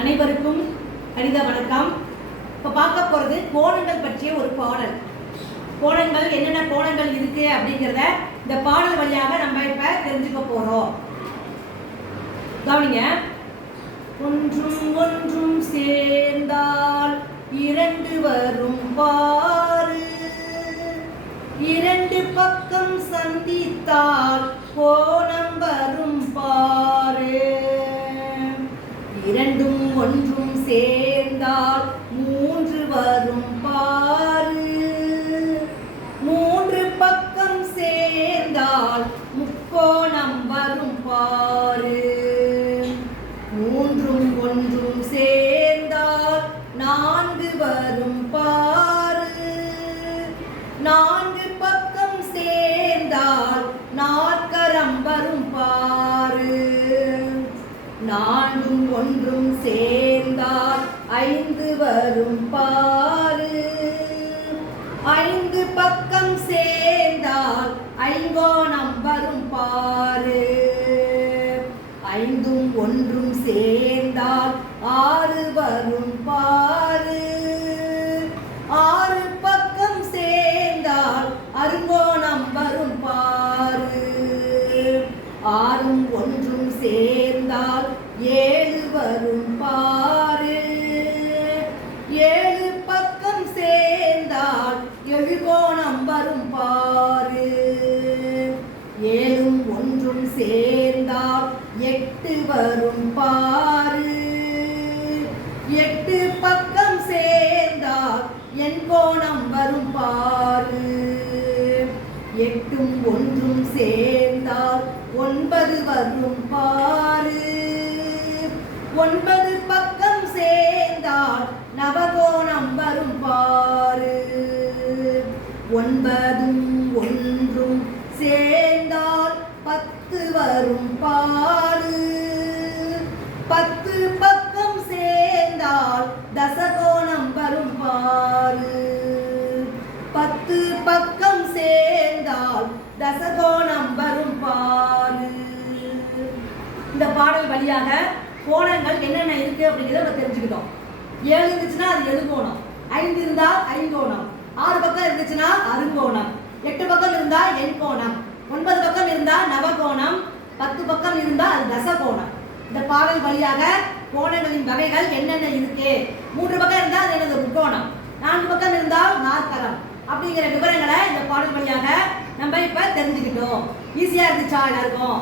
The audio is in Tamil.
அனைவருக்கும் கணித வணக்கம். இப்போ பார்க்க போகிறது கோணங்கள் பற்றிய ஒரு பாடல். கோணங்கள் என்னென்ன கோணங்கள் இருக்கு அப்படிங்கிறத இந்த பாடல் வழியாக நம்ம இப்போ தெரிஞ்சுக்க போகிறோம். கவனிங்க. ஒன்றும் ஒன்றும் சேர்ந்தால் இரண்டு வரும் பாரு, இரண்டு பக்கம் சந்தித்தால் கோணம் வரும் பாரு. இரண்டும் ஒன்றும் சேர்ந்தால் மூன்று வரும் பாரு, மூன்று பக்கம் சேர்ந்தால் முக்கோணம் வரும் பாரு. மூன்றும் ஒன்றும் சேர்ந்தால் நான்கு வரும் பாரு, நான்கு பக்கம் சேர்ந்தால் நாற்கரம் வரும் பாரு. நான்கும் ஒன்றும் சேர்ந்தால் ஐந்து வரும் பாரு, ஐந்து பக்கம் சேர்ந்தால் ஐங்கோணம் வரும் பாரு. ஐந்தும் ஒன்றும் சேர்ந்தால் ஆறு வரும் பாரு, ஆறு பக்கம் சேர்ந்தால் அருங்கோணம் வரும் பாரு. ஆறும் ஒன்றும் சேர்ந்தால் ஏழு வரும் பாரு, ஏழு பக்கம் சேர்ந்தால் எழுகோணம் வரும் பாரு. ஏழும் ஒன்றும் சேர்ந்தால் எட்டு வரும் பாரு, எட்டு பக்கம் சேர்ந்தால் எண்கோணம் வரும் பாரு. எட்டும் ஒன்றும் சேர்ந்தால் ஒன்பது வரும் பாரு, ஒன்பது பக்கம் சேர்ந்தால் நவகோணம் வரும் பாரு. ஒன்பதும் ஒன்றும் சேர்ந்தால் பத்து வரும் பாரு, பத்து பக்கம் சேர்ந்தால் தசகோணம் வரும் பாரு. பத்து பக்கம் சேர்ந்தால் தசகோணம் வரும் பாரு. இந்த பாடல் வழியாக கோணங்கள் என்னென்ன இருக்கு அப்படிங்கிறத நம்ம தெரிஞ்சுக்கிட்டோம். 7 இருந்துச்சுன்னா அது எழுகோணம், 5 இருந்தா ஐங்கோணம், 6 பக்கம் இருந்துச்சுன்னா அருங்கோணம், 8 பக்கம் இருந்தா எண்கோணம், 9 பக்கம் இருந்தா நவகோணம், 10 பக்கம் இருந்தா அது தசகோணம். இந்த பாடல் வழியாக கோணங்களின் வகைகள் என்னென்ன இருக்கு, 3 பக்கம் இருந்தா அது என்னது முக்கோணம், 4 பக்கம் இருந்தால் நாற்கரம் அப்படிங்கிற விவரங்களை இந்த பாடல் வழியாக நம்ம இப்ப தெரிஞ்சுக்கிட்டோம். ஈஸியா இருந்துச்சா எல்லாருக்கும்?